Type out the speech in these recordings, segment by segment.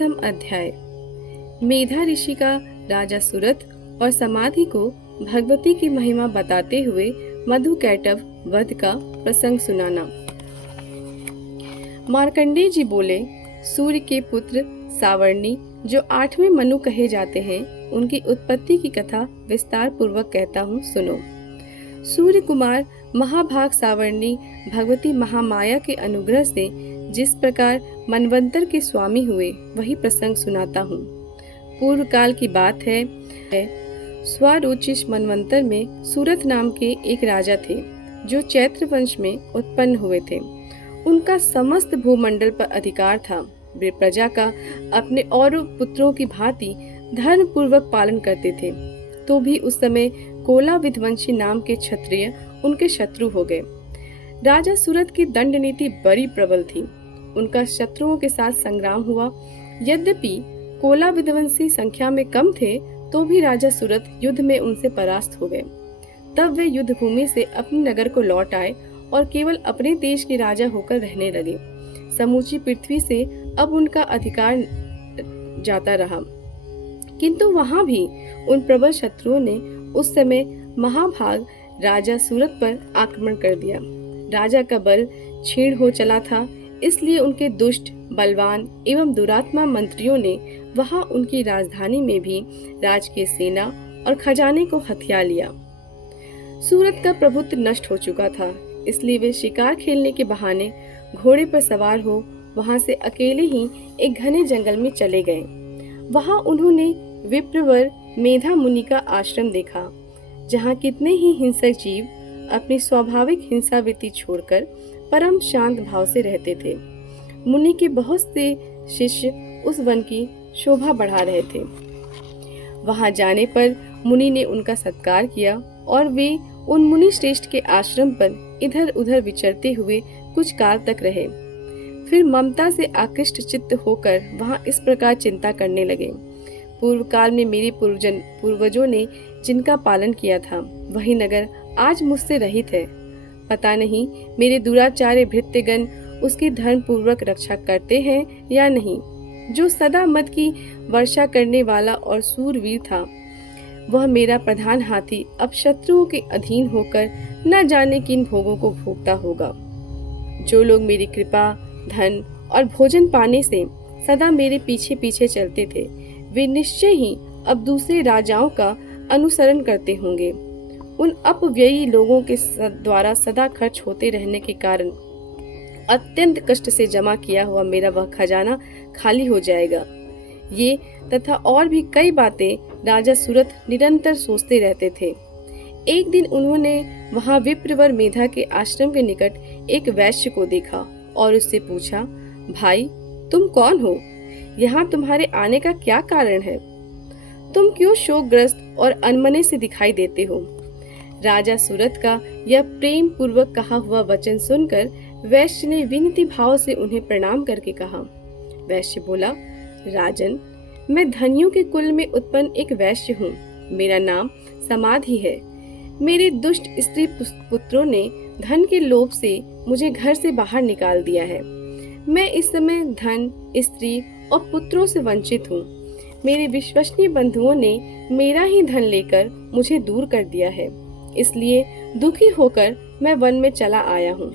6वां अध्याय। मेधा ऋषि का राजा सुरथ और समाधि को भगवती की महिमा बताते हुए मधुकैटभ वध का प्रसंग सुनाना। मार्कंडेय जी बोले, सूर्य के पुत्र सावर्णी जो 8वें मनु कहे जाते हैं, उनकी उत्पत्ति की कथा विस्तार पूर्वक कहता हूँ, सुनो। सूर्य कुमार महाभाग सावर्णी भगवती महामाया के अनुग्रह से जिस प्रकार मनवंतर के स्वामी हुए, वही प्रसंग सुनाता हूँ। पूर्व काल की बात है। स्वरोचिष मनवंतर में सूरथ नाम के एक राजा थे, जो चैत्र वंश में उत्पन्न हुए थे। उनका समस्त भूमंडल पर अधिकार था। वे प्रजा का अपने और पुत्रों की भांति धर्म पूर्वक पालन करते थे। तो भी उस समय कोला विध्वंसी नाम के क्षत्रिय उनके शत्रु हो गए। राजा सूरथ की दंड नीति बड़ी प्रबल थी। उनका शत्रुओं के साथ संग्राम हुआ। यद्यपि कोला विध्वंसी संख्या में कम थे, तो भी राजा सूरथ युद्ध में उनसे परास्त हो गए। तब वे युद्ध भूमि से अपने नगर को लौट आए और केवल अपने देश के राजा होकर रहने लगे। समूची पृथ्वी से अब उनका अधिकार जाता रहा, किंतु वहां भी उन प्रबल शत्रुओं ने उस समय महाभाग राजा सूरथ पर आक्रमण कर दिया। राजा का बल क्षीण हो चला था, इसलिए उनके दुष्ट, बलवान एवं दुरात्मा मंत्रियों ने वहां उनकी राजधानी में भी राजकीय सेना और खजाने को हथिया लिया। सूरथ का प्रभुत्व नष्ट हो चुका था, इसलिए वे शिकार खेलने के बहाने घोड़े पर सवार हो वहां से अकेले ही एक घने जंगल में चले गए। वहां उन्होंने विप्रवर मेधा मुनि का आश्रम देखा, जहां कितने ही हिंसक जीव अपनी स्वाभाविक हिंसावृत्ति छोड़कर परम शांत भाव से रहते थे। मुनि के बहुत से शिष्य उस वन की शोभा बढ़ा रहे थे। वहां जाने पर मुनि ने उनका सत्कार किया और वे उन मुनि श्रेष्ठ के आश्रम पर इधर उधर विचरते हुए कुछ काल तक रहे। फिर ममता से आकृष्ट चित्त होकर वहां इस प्रकार चिंता करने लगे, पूर्व काल में मेरे पूर्वजों ने जिनका पालन किया था, वही नगर आज मुझसे रहित है। पता नहीं मेरे दुराचार्य भृत्यगण उसकी धर्म पूर्वक रक्षा करते हैं या नहीं। जो सदा मद की वर्षा करने वाला और सूरवीर था, वह मेरा प्रधान हाथी अब शत्रुओं के अधीन होकर न जाने किन भोगों को भोगता होगा। जो लोग मेरी कृपा, धन और भोजन पाने से सदा मेरे पीछे पीछे चलते थे, वे निश्चय ही अब दूसरे राजाओं का अनुसरण करते होंगे। उन अपव्ययी लोगों के द्वारा सदा खर्च होते रहने के कारण अत्यंत कष्ट से जमा किया हुआ मेरा वह खजाना खाली हो जाएगा। ये तथा और भी कई बातें राजा सूरथ निरंतर सोचते रहते थे। एक दिन उन्होंने वहां विप्रवर मेधा के आश्रम के निकट एक वैश्य को देखा और उससे पूछा, भाई तुम कौन हो? यहाँ तुम्हारे आने का क्या कारण है? तुम क्यों शोकग्रस्त और अनमने से दिखाई देते हो? राजा सूरथ का यह प्रेम पूर्वक कहा हुआ वचन सुनकर वैश्य ने विनती भाव से उन्हें प्रणाम करके कहा। वैश्य बोला, राजन, मैं धनियों के कुल में उत्पन्न एक वैश्य हूँ। मेरा नाम समाधि है। मेरे दुष्ट स्त्री पुत्रों ने धन के लोभ से मुझे घर से बाहर निकाल दिया है। मैं इस समय धन, स्त्री और पुत्रों से वंचित हूँ। मेरे विश्वसनीय बंधुओं ने मेरा ही धन लेकर मुझे दूर कर दिया है, इसलिए दुखी होकर मैं वन में चला आया हूँ।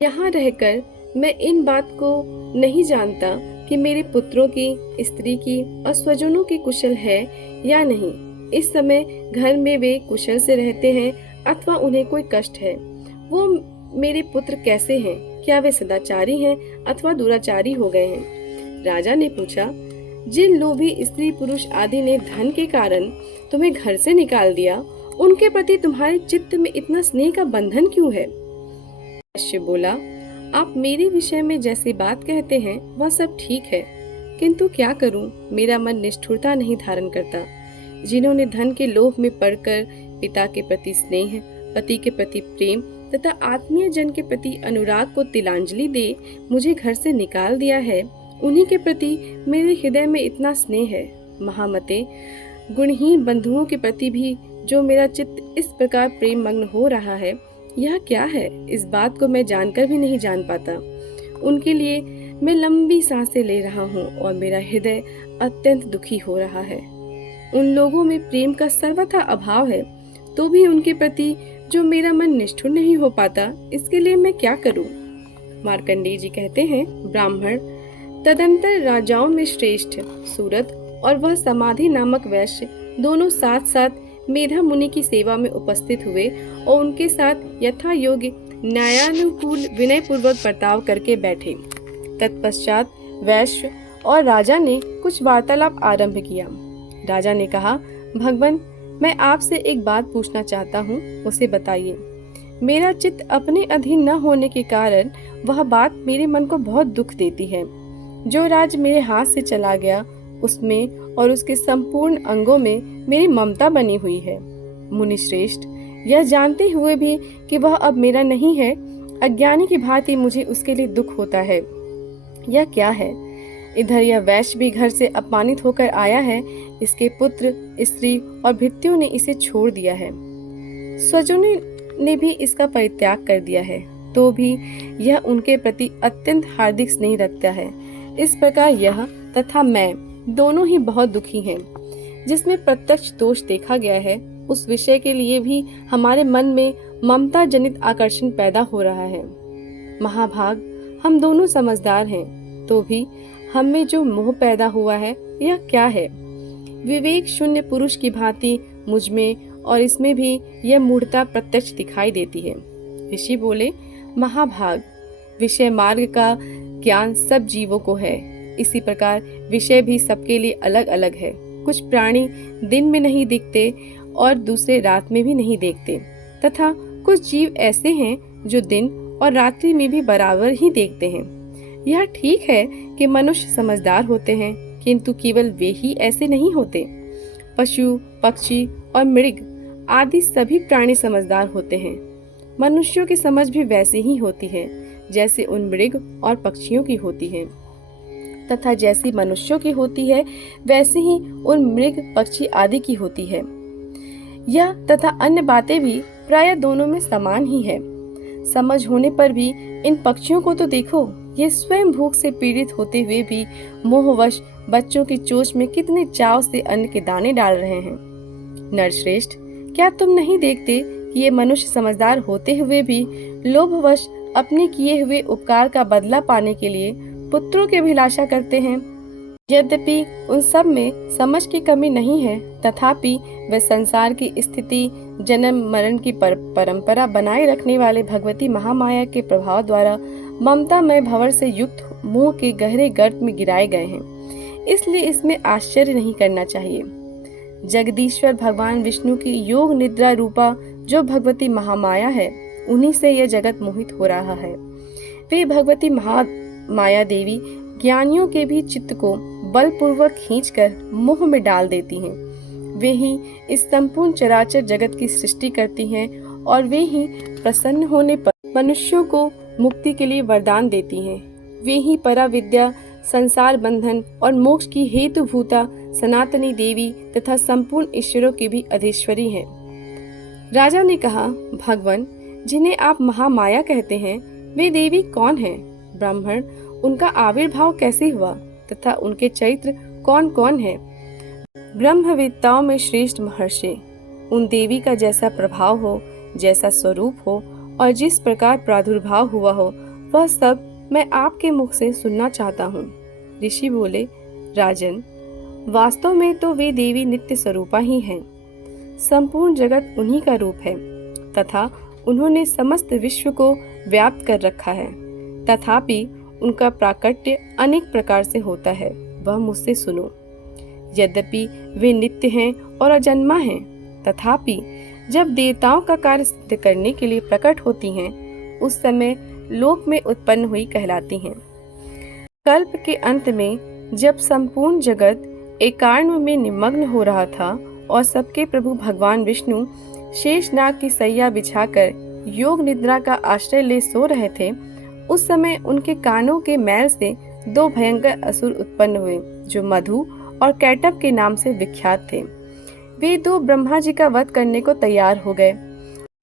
यहाँ रहकर मैं इन बात को नहीं जानता कि मेरे पुत्रों की, स्त्री की और स्वजनों की कुशल है या नहीं। इस समय घर में वे कुशल से रहते हैं अथवा उन्हें कोई कष्ट है। वो मेरे पुत्र कैसे हैं? क्या वे सदाचारी हैं अथवा दुराचारी हो गए हैं? राजा ने पूछा, जिन लोभी स्त्री पुरुष आदि ने धन के कारण तुम्हें घर से निकाल दिया, उनके प्रति तुम्हारे चित्त में इतना स्नेह का बंधन क्यों है? वैश्य बोला, आप मेरे विषय में जैसी बात कहते हैं वह सब ठीक है, किंतु क्या करूं, मेरा मन निष्ठुरता नहीं धारण करता। जिन्होंने धन के लोभ में पड़कर पिता के प्रति स्नेह, पति के प्रति प्रेम तथा आत्मीय जन के प्रति अनुराग को तिलांजलि दे मुझे घर से निकाल दिया है, उन्हीं के प्रति मेरे हृदय में इतना स्नेह है। महामते, गुणहीन बंधुओं के प्रति भी जो मेरा चित्त इस प्रकार प्रेम मग्न हो रहा है, यह क्या है? इस बात को मैं जानकर भी नहीं जान पाता। उनके लिए मैं लंबी सांसें ले रहा हूँ और मेरा हृदय अत्यंत दुखी हो रहा है। उन लोगों में प्रेम का सर्वथा अभाव है, तो भी उनके प्रति जो मेरा मन निष्ठुर नहीं हो पाता, इसके लिए मैं क्या करूं? मार्कंडेय जी कहते हैं, ब्राह्मण तदंतर राजाओं में श्रेष्ठ सूरत और वह समाधि नामक वैश्य दोनों साथ साथ मेधा मुनि की सेवा में उपस्थित हुए और उनके साथ यथा योग्य न्यायानुकूल विनय पूर्वक बर्ताव करके बैठे। तत्पश्चात वैश्य और राजा ने कुछ वार्तालाप आरंभ किया। राजा ने कहा, भगवान, मैं आपसे एक बात पूछना चाहता हूँ, उसे बताइए। मेरा चित्त अपने अधीन न होने के कारण वह बात मेरे मन को बहुत दुख देती है। जो राज मेरे हाथ से चला गया, उसमें और उसके संपूर्ण अंगों में मेरी ममता बनी हुई है। मुनि श्रेष्ठ, यह जानते हुए भी कि वह अब मेरा नहीं है, अज्ञानी की भांति मुझे उसके लिए दुख होता है। यह क्या है? इधर यह वैश्य भी घर से अपमानित होकर आया है, इसके पुत्र, स्त्री और भृत्यों ने इसे छोड़ दिया है, स्वजनों ने भी इसका परित्याग कर दिया है, तो भी यह उनके प्रति अत्यंत हार्दिक स्नेह रखता है। इस प्रकार यह तथा मैं दोनों ही बहुत दुखी हैं। जिसमें प्रत्यक्ष दोष देखा गया है, उस विषय के लिए भी हमारे मन में ममता जनित आकर्षण पैदा हो रहा है। महाभाग, हम दोनों समझदार हैं, तो भी हम में जो मोह पैदा हुआ है, यह क्या है? विवेक शून्य पुरुष की भांति मुझ में और इसमें भी यह मूढ़ता प्रत्यक्ष दिखाई देती है। ऋषि बोले, महाभाग, विषय मार्ग का ज्ञान सब जीवों को है, इसी प्रकार विषय भी सबके लिए अलग अलग है। कुछ प्राणी दिन में नहीं दिखते और दूसरे रात में भी नहीं देखते, तथा कुछ जीव ऐसे हैं जो दिन और रात्रि में भी बराबर ही देखते हैं। यह ठीक है कि मनुष्य समझदार होते हैं, किंतु केवल वे ही ऐसे नहीं होते। पशु, पक्षी और मृग आदि सभी प्राणी समझदार होते हैं। मनुष्यों की समझ भी वैसे ही होती है जैसे उन मृग और पक्षियों की होती है, तथा जैसी मनुष्यों की होती है वैसे ही उन मृग, पक्षी आदि की होती है। यह तथा अन्य बातें भी प्राय दोनों में समान ही है। समझ होने पर भी इन पक्षियों को तो देखो, ये स्वयं भूख से पीड़ित होते हुए भी मोहवश बच्चों की चोंच में कितने चाव से अन्न के दाने डाल रहे हैं। नरश्रेष्ठ, क्या तुम नहीं देखते कि ये मनुष्य समझदार होते हुए भी लोभवश अपने किए हुए उपकार का बदला पाने के लिए पुत्रों की अभिलाषा करते हैं? यद्यपि उन सब में समझ की कमी नहीं है, तथापि वे संसार की स्थिति, जन्म मरण की परंपरा बनाए रखने वाले भगवती महामाया के प्रभाव द्वारा ममता में भंवर से युक्त मोह के गहरे गर्त में गिराए गए हैं। इसलिए इसमें आश्चर्य नहीं करना चाहिए। जगदीश्वर भगवान विष्णु की योग निद्रा रूपा जो भगवती महामाया है, उन्हीं से यह जगत मोहित हो रहा है। वे भगवती महामाया देवी ज्ञानियों के भी चित्त को बलपूर्वक खींचकर मोह में डाल देती हैं। वे ही इस संपूर्ण चराचर जगत की सृष्टि करती हैं और वे ही प्रसन्न होने पर मनुष्यों को मुक्ति के लिए वरदान देती हैं। वे ही परा विद्या, संसार बंधन और मोक्ष की हेतुभूता सनातनी देवी तथा संपूर्ण ईश्वरों की भी अधीश्वरी हैं। राजा ने कहा, भगवान, जिन्हें आप महामाया कहते हैं, वे देवी कौन हैं? ब्राह्मण, उनका आविर्भाव कैसे हुआ तथा उनके चरित्र कौन कौन है? ब्रह्मवेत्ताओं में श्रेष्ठ महर्षि, उन देवी का जैसा प्रभाव हो, जैसा स्वरूप हो और जिस प्रकार प्रादुर्भाव हुआ हो, वह सब मैं आपके मुख से सुनना चाहता हूँ। ऋषि बोले, राजन, वास्तव में तो वे देवी नित्य स्वरूपा ही हैं। संपूर्ण जगत उन्हीं का रूप है तथा उन्होंने समस्त विश्व को व्याप्त कर रखा है, तथापि उनका प्राकट्य अनेक प्रकार से होता है, वह मुझसे सुनो। यद्यपि वे नित्य हैं और अजन्मा हैं, तथापि जब देवताओं का कार्य सिद्ध करने के लिए प्रकट होती हैं, उस समय लोक में उत्पन्न हुई कहलाती हैं। कल्प के अंत में जब संपूर्ण जगत एकार्णव में निमग्न हो रहा था और सबके प्रभु भगवान विष्णु शेषनाग की सैया बिछाकर योग निद्रा का आश्रय ले सो रहे थे, उस समय उनके कानों के मैल से दो भयंकर असुर उत्पन्न हुए, जो मधु और कैटभ के नाम से विख्यात थे। वे दो ब्रह्मा जी का वध करने को तैयार हो गए।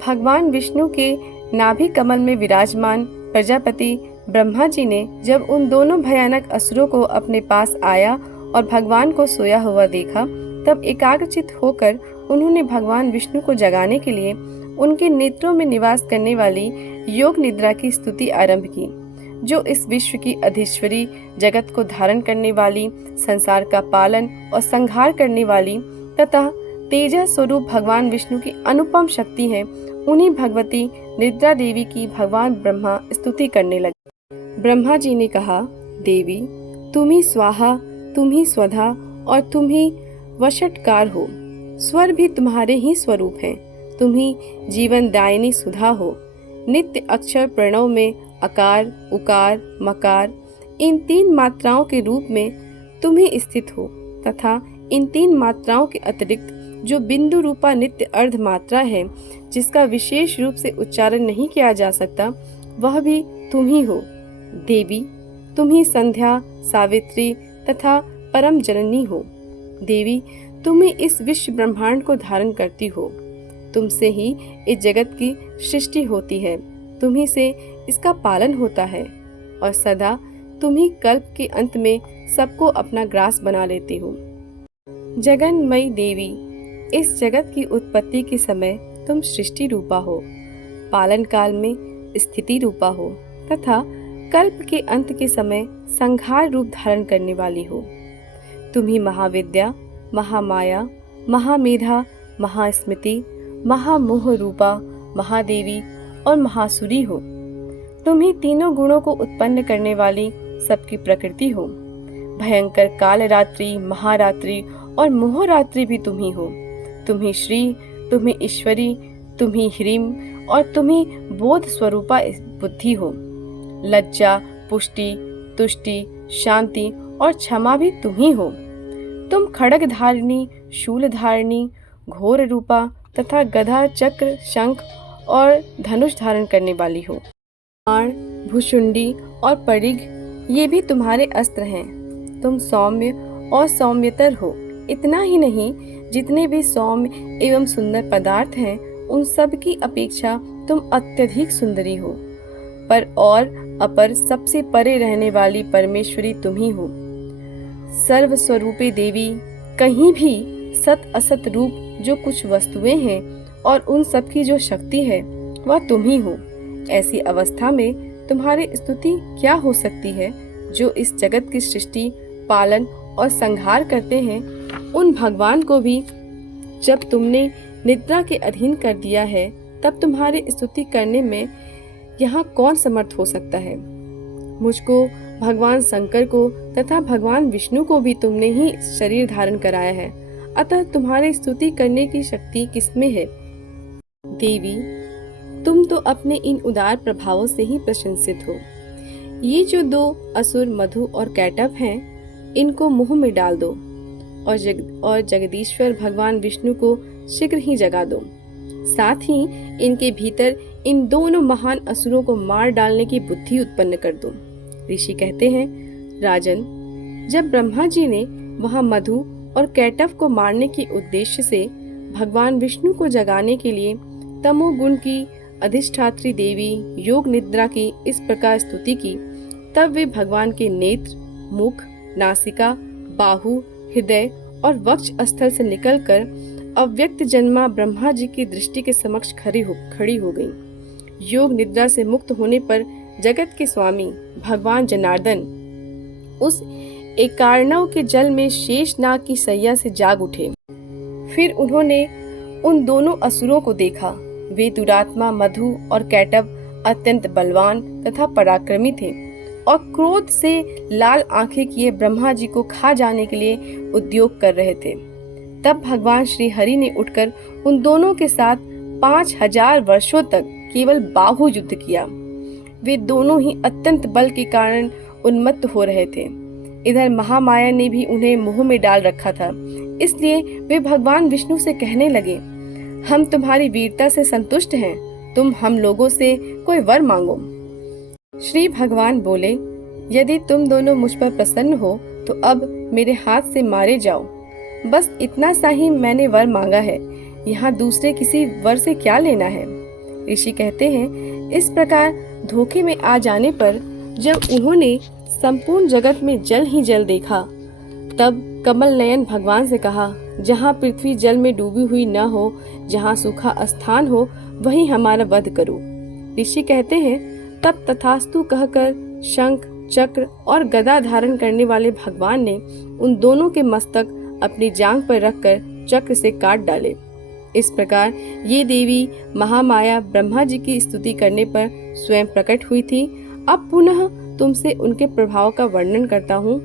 भगवान विष्णु के नाभि कमल में विराजमान प्रजापति ब्रह्मा जी ने जब उन दोनों भयानक असुरों को अपने पास आया और भगवान को सोया हुआ देखा, तब एकाग्रचित होकर उन्होंने भगवान विष्णु को जगाने के लिए उनके नेत्रों में निवास करने वाली योग निद्रा की स्तुति आरंभ की, जो इस विश्व की अधीश्वरी, जगत को धारण करने वाली, संसार का पालन और संहार करने वाली तथा तेजा स्वरूप भगवान विष्णु की अनुपम शक्ति है। उन्हीं भगवती निद्रा देवी की भगवान ब्रह्मा स्तुति करने लगे। ब्रह्मा जी ने कहा, देवी तुम ही स्वाहा, तुम ही स्वधा और तुम ही वशटकार हो। स्वर भी तुम्हारे ही स्वरूप हैं। तुम ही जीवन दायिनी सुधा हो। नित्य अक्षर प्रणव में अकार, उकार, मकार इन 3 मात्राओं के रूप में तुम ही स्थित हो तथा इन 3 मात्राओं के अतिरिक्त जो बिंदु रूपा नित्य अर्ध मात्रा है, जिसका विशेष रूप से उच्चारण नहीं किया जा सकता, वह भी तुम ही हो। देवी तुम ही संध्या, सावित्री तथा परम जननी हो। देवी तुम ही इस विश्व ब्रह्मांड को धारण करती हो। तुमसे ही इस जगत की सृष्टि होती है, तुम ही से इसका पालन होता है और सदा तुम ही कल्प के अंत में सबको अपना ग्रास बना लेती हो। जगन्मयी देवी, इस जगत की उत्पत्ति के समय तुम सृष्टि रूपा हो, पालन काल में स्थिति रूपा हो तथा कल्प के अंत के समय संहार रूप धारण करने वाली हो। तुम ही महाविद्या, महामाया, महामेधा, महास्मृति, महामोह रूपा, महादेवी और महासुरी हो। तुम ही तीनों गुणों को उत्पन्न करने वाली सबकी प्रकृति हो। भयंकर कालरात्रि, महारात्रि और मोहरात्रि भी तुम ही हो। तुम ही श्री, तुम ही ईश्वरी, तुम ही ह्रीम और तुम ही बोध स्वरूपा बुद्धि हो। लज्जा, पुष्टि, तुष्टि, शांति और क्षमा भी तुम ही हो। तुम खड्ग धारिणी, शूल धारिणी, घोर रूपा तथा गदा, चक्र, शंख और धनुष धारण करने वाली हो। बाण, भुशुंडी और परिघ ये भी तुम्हारे अस्त्र हैं। तुम सौम्य और सौम्यतर हो। इतना ही नहीं, जितने भी सौम्य एवं सुंदर पदार्थ हैं, उन सब की अपेक्षा तुम अत्यधिक सुंदरी हो। पर और अपर सबसे परे रहने वाली परमेश्वरी तुम ही हो। सर्वस्वरूपी देवी, कहीं भी सत असत रूप जो कुछ वस्तुएं हैं और उन सब की जो शक्ति है, वह तुम ही हो। ऐसी अवस्था में तुम्हारी स्तुति क्या हो सकती है? जो इस जगत की सृष्टि, पालन और संहार करते हैं, उन भगवान को भी जब तुमने निद्रा के अधीन कर दिया है, तब तुम्हारी स्तुति करने में यहाँ कौन समर्थ हो सकता है? मुझको, भगवान शंकर को तथा भगवान विष्णु को भी तुमने ही शरीर धारण कराया है, अतः तुम्हारी स्तुति करने की शक्ति किसमें है? देवी, तुम तो अपने इन उदार प्रभावों से ही प्रशंसित हो। ये जो 2 असुर मधु और कैटभ हैं, इनको मुंह में डाल दो और जगदीश्वर भगवान विष्णु को शीघ्र ही जगा दो। साथ ही इनके भीतर इन दोनों महान असुरों को मार डालने की बुद्धि उत्पन्न कर दो। ऋषि कहते हैं, राजन, जब ब्रह्मा जी ने वहां मधु और कैटभ को मारने के उद्देश्य से भगवान विष्णु को जगाने के लिए तमोगुण की अधिष्ठात्री देवी योग निद्रा की इस प्रकार स्तुति की, तब वे भगवान के नेत्र, मुख, नासिका, बाहु, हृदय और वक्ष स्थल से निकलकर अव्यक्त जन्मा ब्रह्मा जी की दृष्टि के समक्ष खड़ी हो गई। योग निद्रा से मुक्त होने पर जगत के स्वामी भगवान जनार्दन उस एकार्णव के जल में शेषनाग की सैया से जाग उठे। फिर उन्होंने उन दोनों असुरों को देखा। वे दुरात्मा मधु और कैटभ अत्यंत बलवान तथा पराक्रमी थे और क्रोध से लाल आंखें किए ब्रह्मा जी को खा जाने के लिए उद्योग कर रहे थे। तब भगवान श्री हरि ने उठकर उन दोनों के साथ 5000 वर्षों तक केवल बाहु युद्ध किया। वे दोनों ही अत्यंत बल के कारण उन्मत्त हो रहे थे। इधर महामाया ने भी उन्हें मुंह में डाल रखा था, इसलिए वे भगवान विष्णु से कहने लगे, हम तुम्हारी वीरता से संतुष्ट हैं, तुम हम लोगों से कोई वर मांगो। श्री भगवान बोले, यदि तुम दोनों मुझ पर प्रसन्न हो तो अब मेरे हाथ से मारे जाओ। बस इतना सा ही मैंने वर मांगा है, यहाँ दूसरे किसी वर से क्या लेना है। ऋषि कहते हैं, इस प्रकार धोखे में आ जाने पर जब उन्होंने संपूर्ण जगत में जल ही जल देखा, तब कमल नयन भगवान से कहा, जहाँ पृथ्वी जल में डूबी हुई न हो, जहाँ सूखा स्थान हो, वहीं हमारा वध करो। ऋषि कहते हैं, तब तथास्तु कहकर शंख, चक्र और गदा धारण करने वाले भगवान ने उन दोनों के मस्तक अपनी जांघ पर रखकर चक्र से काट डाले। इस प्रकार ये देवी महामाया ब्रह्मा जी की स्तुति करने पर स्वयं प्रकट हुई थी। अब पुनः तुमसे उनके प्रभाव का वर्णन करता हूँ।